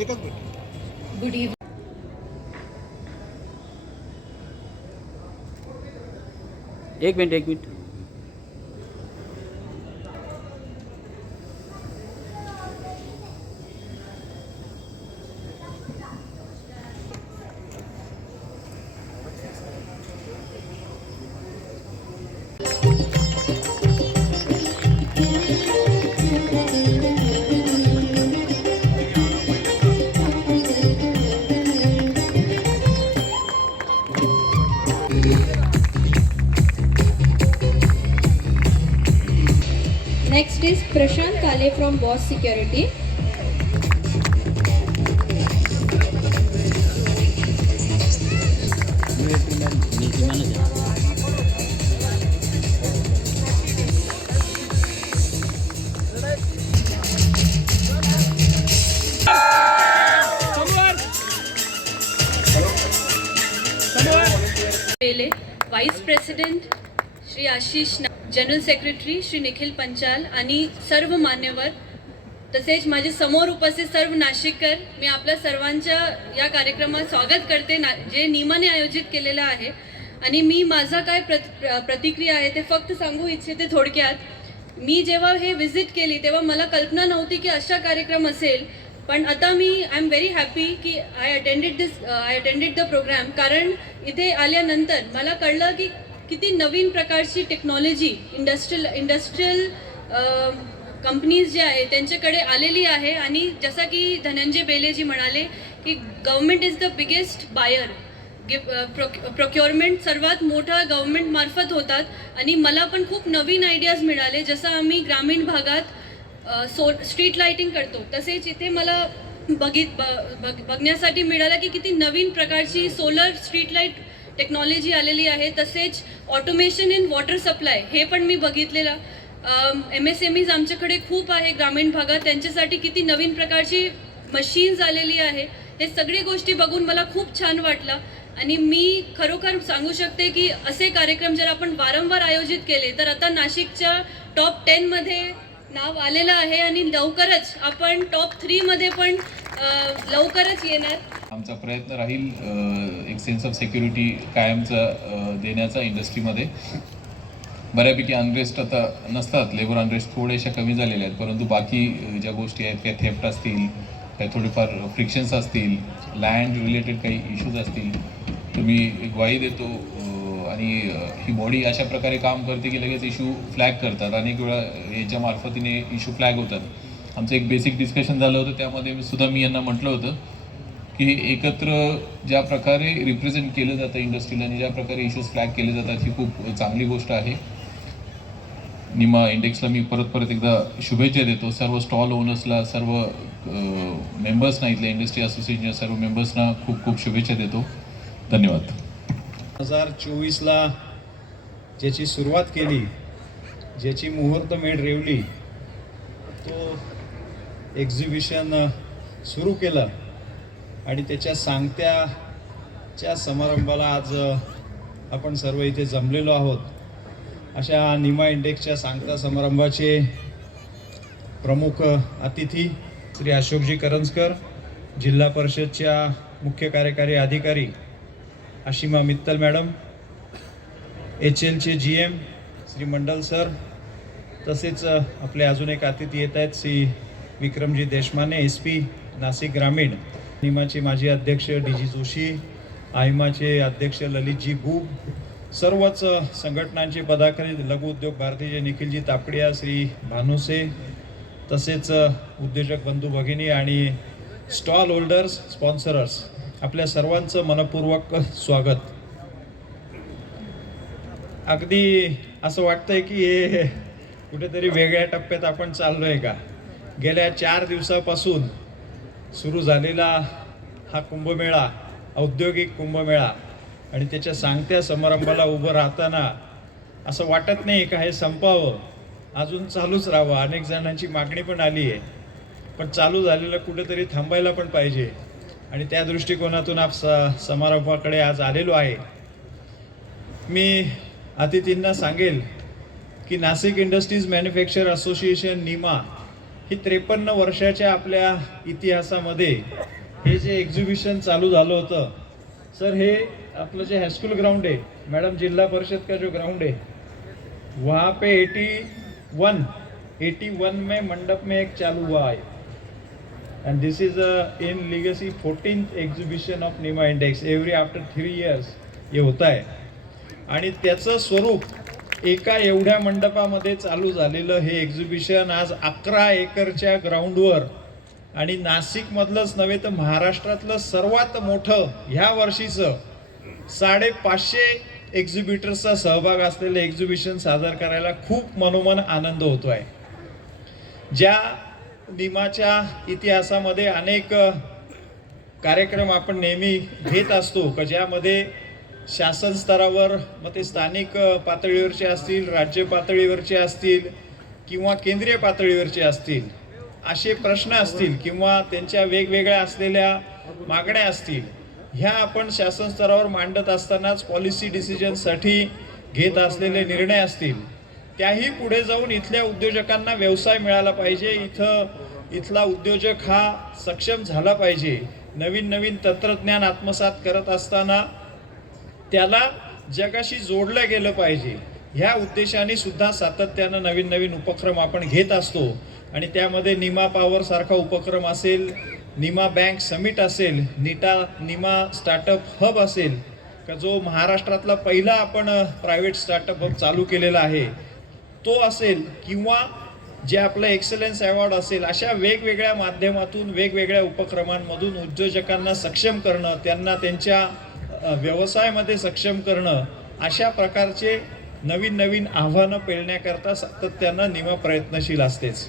एकच minute. Good evening. एक minute एक minute. Next is Prashant Kale from Boss Security. Pele vice president Shri Ashish general secretary Shri Nikhil Panchal आणि सर्व मान्यवर तसेच माझे समोर उपस्थित सर्व नाशिककर मी आपल्या सर्वांच्या या कार्यक्रमात स्वागत करते ना जे नियमाने आयोजित केलेलं आहे. आणि मी माझा काय प्रत प्र- प्रतिक्रिया आहे ते फक्त सांगू इच्छिते थोडक्यात मी जेव्हा हे विजिट केली तेव्हा मला कल्पना नव्हती की अशा कार्यक्रम असेल. पण आता मी आय एम व्हेरी हॅपी की I attended this I attended the programme कारण इथे आल्यानंतर मला कळलं की किती नवीन प्रकारची टेक्नॉलॉजी इंडस्ट्रियल इंडस्ट्रियल कंपनीज जे आहे त्यांच्याकडे आलेली आहे. आणि जसं की धनंजय बेलेजी म्हणाले की government is the biggest buyer procurement सर्वात मोठा गव्हर्मेंट मार्फत होतात. आणि मला पण खूप नवीन आयडियाज मिळाले. जसं आम्ही ग्रामीण भागात सो स्ट्रीट लाइटिंग करतो. तसेच इथे मला बघित ब- बघ- बघण्यासाठी मिळालं की किती नवीन प्रकारची सोलर स्ट्रीट लाइट टेक्नॉलॉजी आलेली आहे तसेच ऑटोमेशन इन वॉटर सप्लाय हे पण मी बघितलेलं. एम एस एम ईज आमच्याकडे खूप आहे ग्रामीण भागात त्यांच्यासाठी किती नवीन प्रकारची मशीन्स आलेली आहे. हे सगळी गोष्टी बघून मला खूप छान वाटलं. आणि मी खरोखर सांगू शकते की असे कार्यक्रम जर आपण वारंवार आयोजित केले तर आता नाशिकच्या टॉप टेनमध्ये नाव आलेलं आहे आणि लवकरच आपण टॉप थ्रीमध्ये पण लवकरच येणार. आमचा प्रयत्न राहील एक सेन्स ऑफ सिक्युरिटी कायमचा देण्याचा इंडस्ट्रीमध्ये बऱ्यापैकी अनरेस्ट आता नसतात लेबर अनरेस्ट थोड्याशा कमी झालेल्या आहेत परंतु बाकी ज्या गोष्टी आहेत त्या थेफ्ट असतील काही थोडेफार फ्रिक्शन्स असतील लँड रिलेटेड काही इश्यूज असतील तर मी एक ग्वाही देतो आणि ही बॉडी अशा प्रकारे काम करते की लगेच इश्यू फ्लॅग करतात. अनेक वेळा याच्या मार्फतीने इश्यू फ्लॅग होतात. आमचं एक बेसिक डिस्कशन झालं होतं त्यामध्ये मी सुद्धा मी यांना म्हटलं होतं की एकत्र ज्या प्रकारे रिप्रेझेंट केलं जातं इंडस्ट्रीला आणि ज्या प्रकारे इश्यूज फ्लॅग केले जातात ही खूप चांगली गोष्ट आहे. निमा इंडेक्सला मी परत परत एकदा शुभेच्छा देतो. सर्व स्टॉल ओनर्सला सर्व मेंबर्सना इथल्या इंडस्ट्री असोसिएशनच्या सर्व मेंबर्सना खूप खूप शुभेच्छा देतो. धन्यवाद. हजार चोवीसला ज्याची सुरुवात केली ज्याची मुहूर्त मेढ रेवली तो एक्झिबिशन सुरू केलं. आणि त्याच्या सांगत्याच्या समारंभाला आज आपण सर्व इथे जमलेलो आहोत. अशा निमा इंडेक्सच्या सांगता समारंभाचे प्रमुख अतिथी श्री अशोकजी करंजकर जिल्हा परिषदच्या मुख्य कार्यकारी अधिकारी आशिमा मित्तल मॅडम एच एलचे G M Shri Mandal sir तसेच आपले अजून एक अतिथी येत आहेत श्री विक्रमजी देशमाने एस पी नाशिक ग्रामीण. निमाचे माजी अध्यक्ष डी जी जोशी आयमाचे अध्यक्ष ललितजी गुग सर्वच संघटनांचे पदाधिकारी लघु उद्योग भारतीचे निखिलजी तापडिया श्री भानुसे तसेच उद्योजक बंधू भगिनी आणि स्टॉल होल्डर्स स्पॉन्सरर्स आपल्या सर्वांचं मनपूर्वक स्वागत. अगदी असं वाटतंय की हे कुठेतरी वेगळ्या टप्प्यात आपण चाललो आहे का? गेल्या चार दिवसापासून सुरू झालेला हा कुंभमेळा औद्योगिक कुंभमेळा आणि त्याच्या सांगत्या समारंभाला उभं राहताना असं वाटत नाही का हे संपावं? अजून चालूच राहावं. अनेक जणांची मागणी पण आली आहे. पण चालू झालेलं कुठेतरी थांबायला पण पाहिजे. आणि त्या दृष्टिकोनातून आप स- समारंभाकडे आज आलेलो आहे. मी अतिथींना सांगेल की Nashik industries manufacture association Nima ही त्रेपन्न वर्षाच्या आपल्या इतिहासामध्ये हे जे एक्झिबिशन चालू झालं होतं सर हे आपलं जे हायस्कूल ग्राउंड आहे मॅडम जिल्हा परिषद का जो ग्राउंड है वहाँ पे 81 81 में मंडप में एक चालू हुआ है। And this is in legacy fourteen exhibition of NIMA index every after three years हे होत आहे आणि त्याचं स्वरूप एका एवढ्या मंडपामध्ये चालू झालेलं हे एक्झिबिशन आज अकरा एकरच्या ग्राउंडवर आणि नाशिकमधलंच नव्हे तर महाराष्ट्रातलं सर्वात मोठं ह्या वर्षीचं साडेपाचशे एक्झिबिटर्सचा सहभाग असलेलं एक्झिबिशन सादर करायला खूप मनोमन आनंद होतो आहे ज्या निमाच्या इतिहासामध्ये अनेक कार्यक्रम आपण नेहमी घेत असतो का ज्यामध्ये शासन स्तरावर मग ते स्थानिक पातळीवरचे असतील राज्य पातळीवरचे असतील किंवा केंद्रीय पातळीवरचे असतील असे प्रश्न असतील किंवा त्यांच्या वेगवेगळ्या असलेल्या मागण्या असतील ह्या आपण शासन स्तरावर मांडत असतानाच पॉलिसी डिसिजनसाठी घेत असलेले निर्णय असतील. त्याही पुढे जाऊन इथल्या उद्योजकांना व्यवसाय मिळाला पाहिजे. इथं इथला उद्योजक हा सक्षम झाला पाहिजे. नवीन नवीन तंत्रज्ञान आत्मसात करत असताना त्याला जगाशी जोडलं गेलं पाहिजे. ह्या उद्देशाने सुद्धा सातत्यानं नवीन नवीन उपक्रम आपण घेत असतो. आणि त्यामध्ये निमा पॉवर सारखा उपक्रम असेल निमा बँक समिट असेल निटा निमा स्टार्टअप हब असेल का जो महाराष्ट्रातला पहिला आपण प्रायव्हेट स्टार्टअप हब चालू केलेला आहे तो असेल किंवा जे आपलं एक्सलन्स अवॉर्ड असेल अशा वेगवेगळ्या माध्यमातून वेगवेगळ्या उपक्रमांमधून उद्योजकांना सक्षम करणं त्यांना त्यांच्या व्यवसायामध्ये सक्षम करणं अशा प्रकारचे नवीन नवीन आव्हानं पेलण्याकरता सातत्यानं निम प्रयत्नशील असतेच.